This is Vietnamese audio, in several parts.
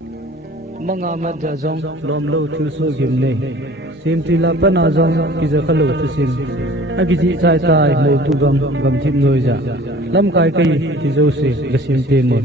Mga madja jong lom lo thil so gim ne sim tila pana jong ki ja khalo tu sim agi ji chai tai mo tu gam thim noi ja lam kai kai ti jo se gasim te mo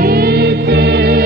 It's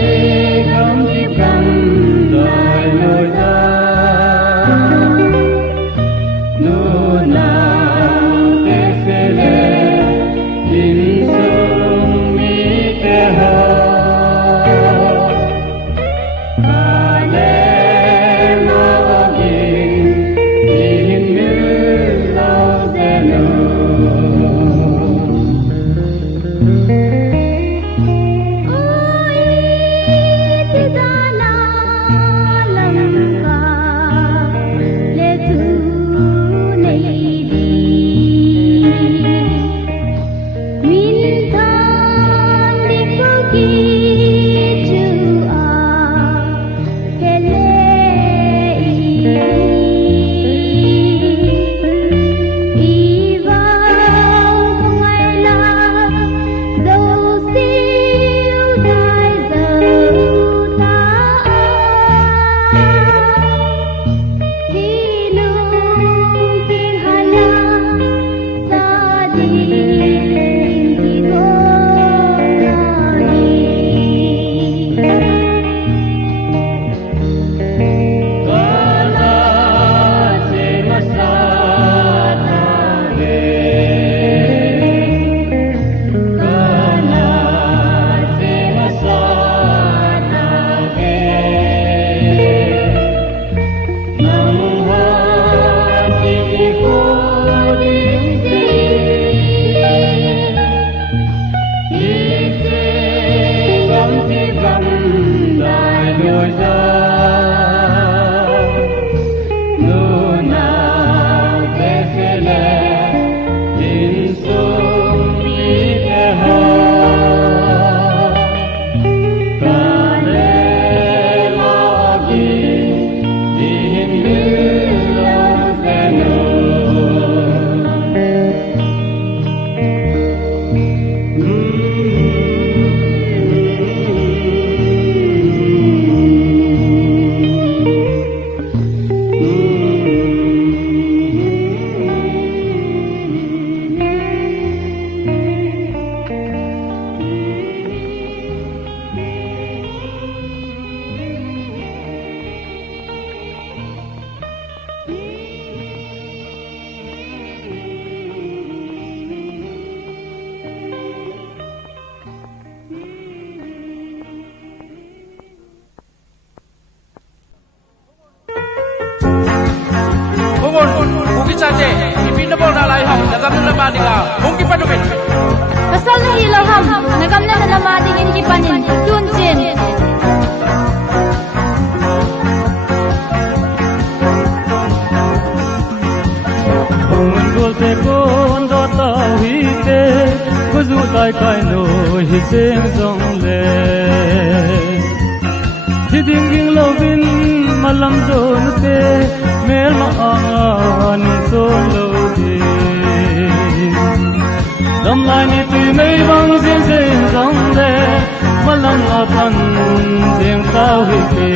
maniga mungkin panumin Kasal na hilaham, nagam na nalamading in kipanin, tunsin. Bungun golte kon do tau hite, kuzu tai kai no hi seng song le. Hiding ging lovin malam zon te, mel ma an so lo de. Dam lai ni tui mei bang zin zin song le, malam apan zeng tau hite.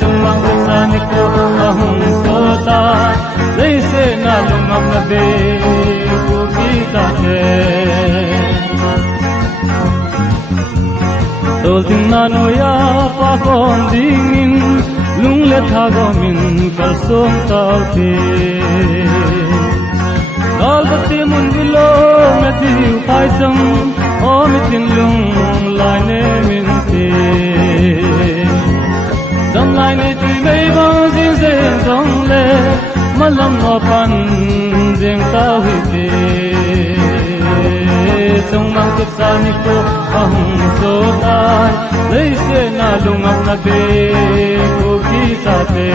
Tumang kesani ko ahung sota, leise na lungam na be ko kita ke. Tol ting na noya pa kon dingin, lung le thago min kal som tau te. Kal bati mun bilo na diu pai sam, o mitin lung lai ne min te. Dam lai ni tui mei bang zin zin song le, malam no pan zing tau hi te. Tung mang kip sa ni ko ahung so tai, leise na lungam na be ko ki sa te.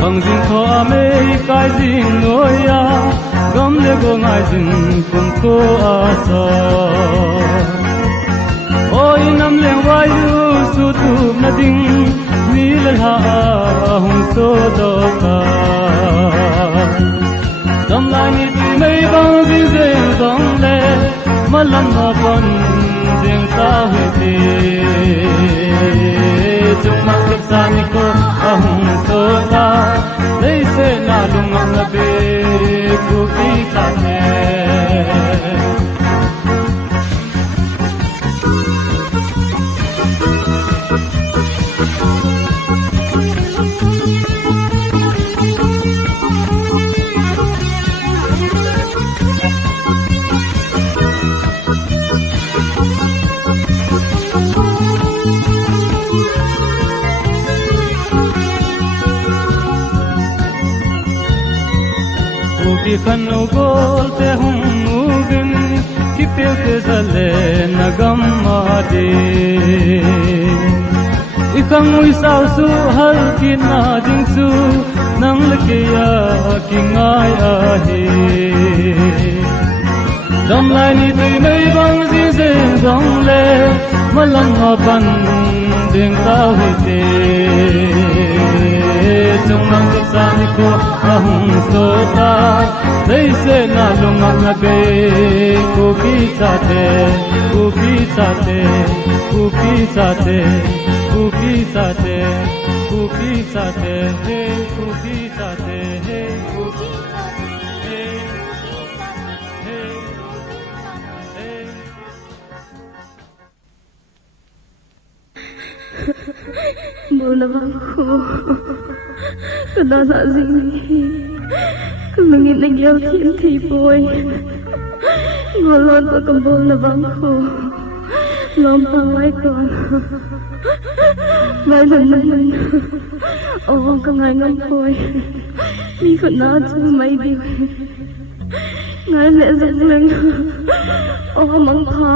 Bang zin ko amei kai zin noya, gam le go ngai zin kum ko asa. Oi nam leng wayu su tu na ding ni le ha hung so do ka dam lai ni ti mei bang zin zin dong le malam na pon zin sa he te chung mang kip sa ni ko hung so ta lei se na lung na be ku ki sa te Ki khanu gol te hum mugin ki pe te zale nagam ma de ikang ui sao su hal ki na jing su nang le ke ya ki ngai a he dam lai ni tui mei bang zin zin dong le malam ha pan ding tao he te chung mang kip sa ni ko ahung so ta leise na lungam na be ko ki sa te ku ki sa te ku ki sa te ku ki sa te ku ki sa te he ku ki sa te he ku ki sa te he Bola bangku Kedana zini Kemengin nagyal thiên thi bôi Ngolon pa kambol na bangku Lom pa wai kon Vai lần lần Ồ ka ngay ngâm bôi Mi khẩn na chu mai điều Ngay lẽ dựng lên Ồ mang pa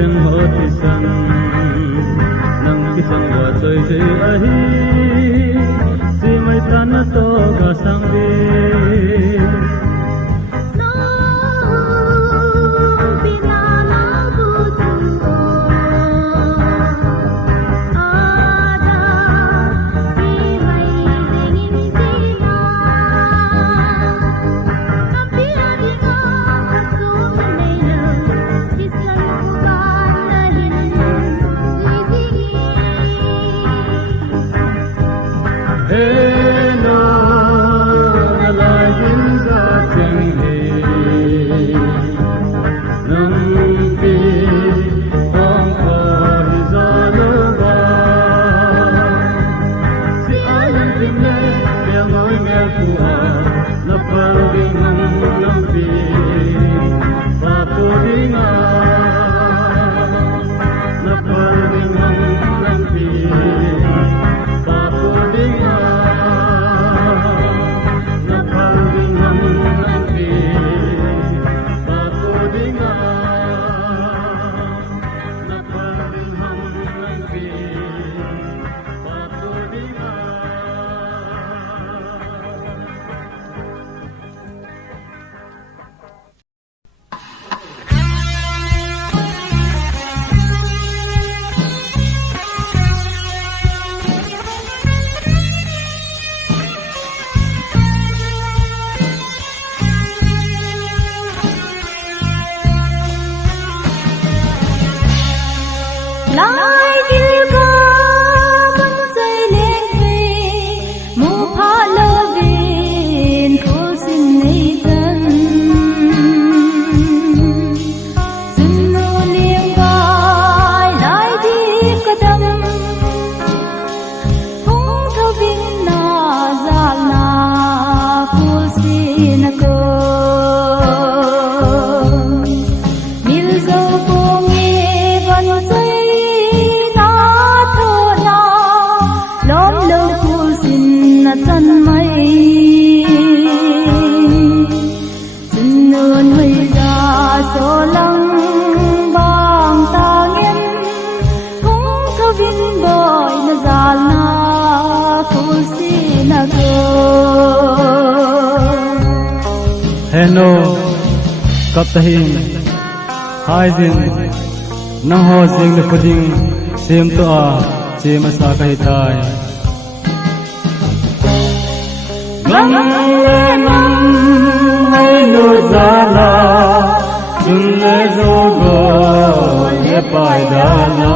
chừng hồ thì sân nang kisang wa chơi chơi ahi si mai tan to ga sang đi lại yêu ca vẫn dây lên về mù pha lơ viên cô xin lấy dân xin nô liêng vai lại đi cả đâm hung thâu viên na già na cô xin cô mil dâu cô nghe vẫn dây chân mây xin ơn huy ra số lăng bang ta nghiên cũng thâu viên bội na già na cô xin na cô Hello cấp tahin hai zin nang ho jing le puding sem to a sem asa kai thai nang le nang hai no zala sun le zo go le pai da na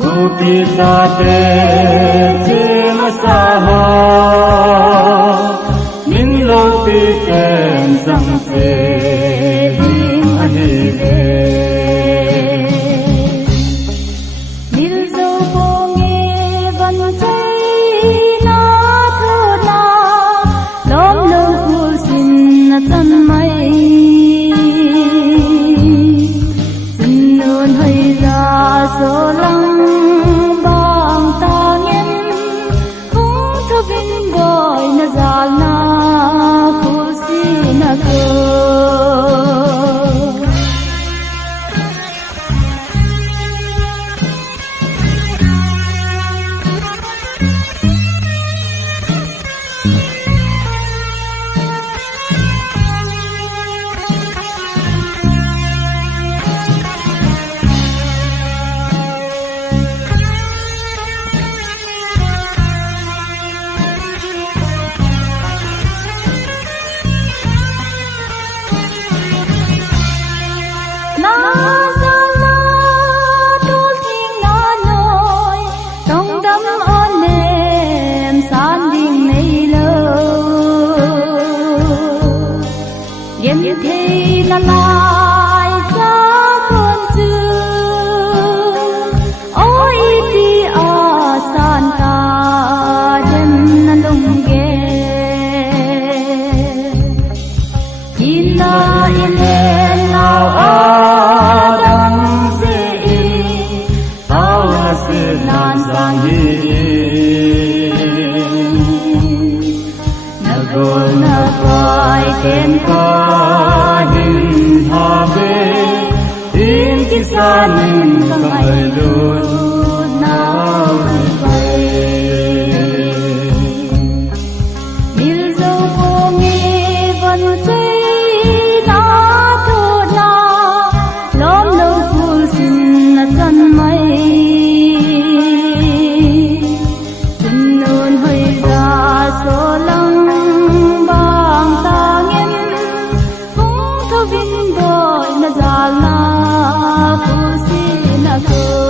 ku pi sa te sem asa ha min lo pi kem sang se ding a hi ve chân mây xin ơn hay ra số lăng bang ta nghiên cũng thâu kanin kamay lun nào bay nil dâu cô nghe vẫn chơi na thu na lom lâu phul xin na chân mây chân nôn hơi ra số lăng bang ta ngem hung thu vin boy na zala phu si na ko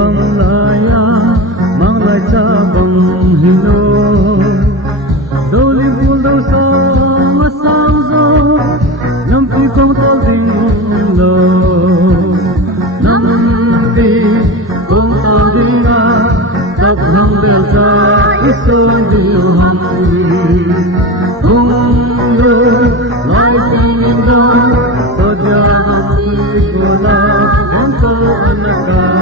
hâm lại ya mang lại cha bằng hino đâu li buồn đâu sâu mà sang gió nhắm khi không có tình lo nắm đi không có tình à tập hăng bèo cha ít sớm điều hằng không đâu lại tình đâu có cha hằng có la em có anh cả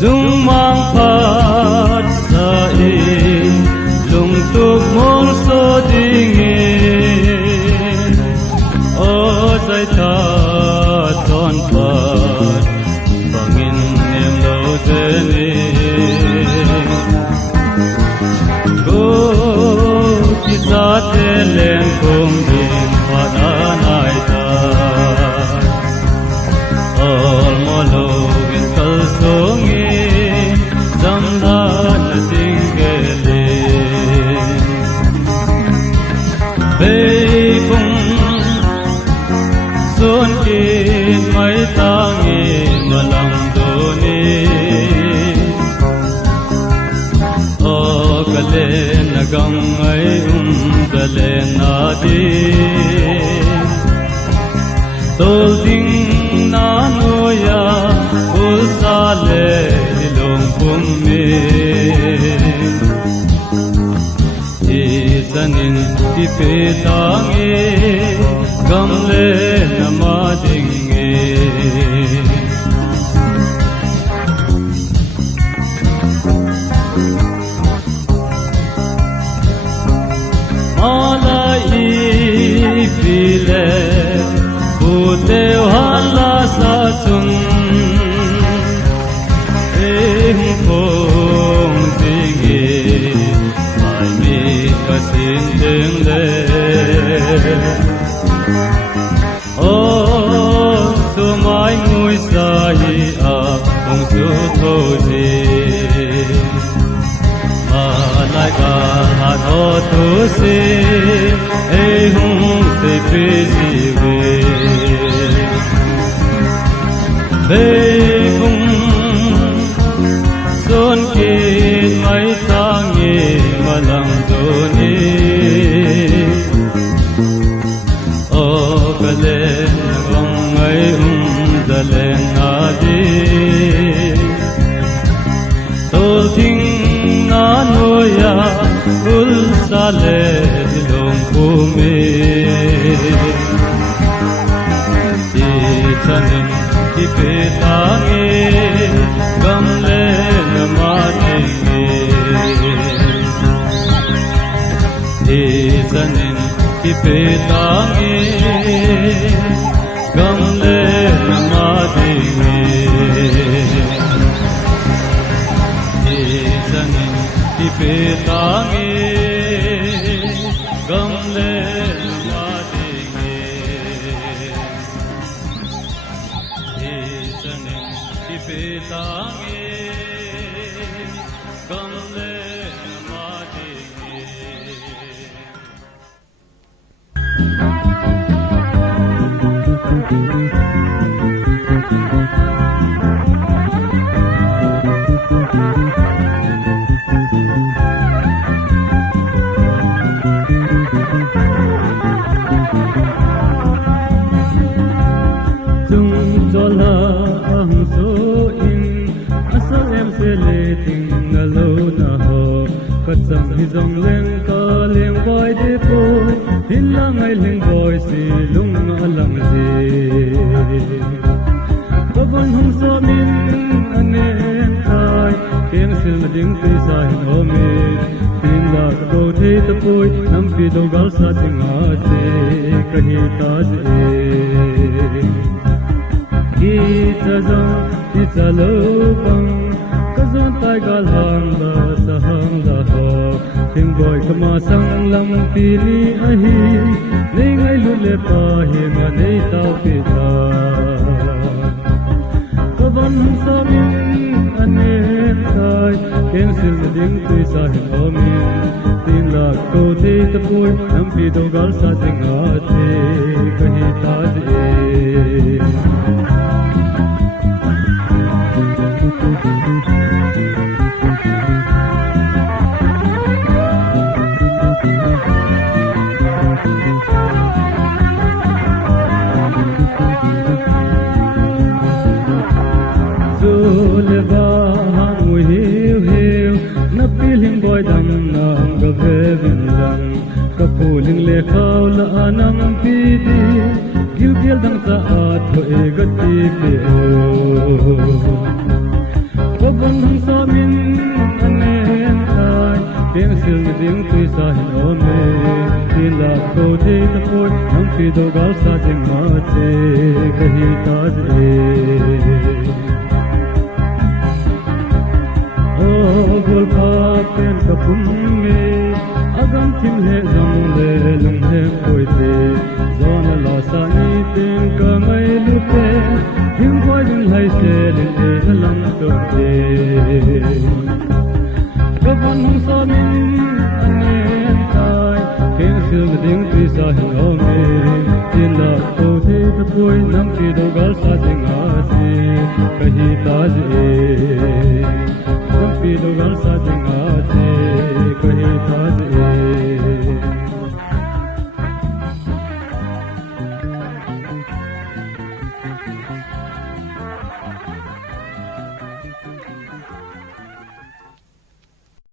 dung mang phát sa in lung tuk mong so dingin o say ta ton pat bangin em lo zeni go kita te leng kong din pada nai ta all molo in kal songi zamdan singele beipung son ki mai tangi malam doni o kale nagam ai dale nadi tol ding na noya ul sale long pum me isanin ti pe tangi gamle namadinge malai pile te hala sa chung em phong digi mai mi ka sin deng le o su mai ngui sa hi a ong su tho ji ma lai ka ha tho tu se e hung se pe ji ve beipung son ki mai tangi malang doni o kale nagam mai dale nadi tol ting na noya ul sale long kume chanin ki pe tangi gamle namadinge chanin ki pe tangi gamle namadinge chanin ki pe tangi gamle Katsam hizong leng ka leng vai de po hin la ngai leng voi si lung alang je babon hum so min anen tai kem sil ding pi sa hin o me tin la do the ta poi nam pi do gal sa ting a se kahi ta je ki ta zo ti ta lo pang kazon tai gal hang la sa hang la ho ting boy kama sang lam pi ni a hi nei ngai lu le pa hi ma nei ta pi ta kavan sa min ane tai ken sil ding pi sa hi o mi tin la ko te ta poi nam pi do gal sa ting a te kahi ta je ling le khao la anam pi di gil gil dang sa at ho e gati pe o Bobon hang sa min anen tai Tiếng sil ding tui sa hin o me Tin la ko te ta poi Nam pi do gal sa jing ma te Kahi ta je Gol pa pen ka pum me Agam tim le zam le lung he koi te Zona la sa ni ten ka mai lu te Him koi ding lai se lin e lam ton te Kapan hong sa min anen tai Keng sil ding tui sa hin o me Tin la ko te ta poi nam ti do gal sa jing a se Kahi ta je Pi do gal sa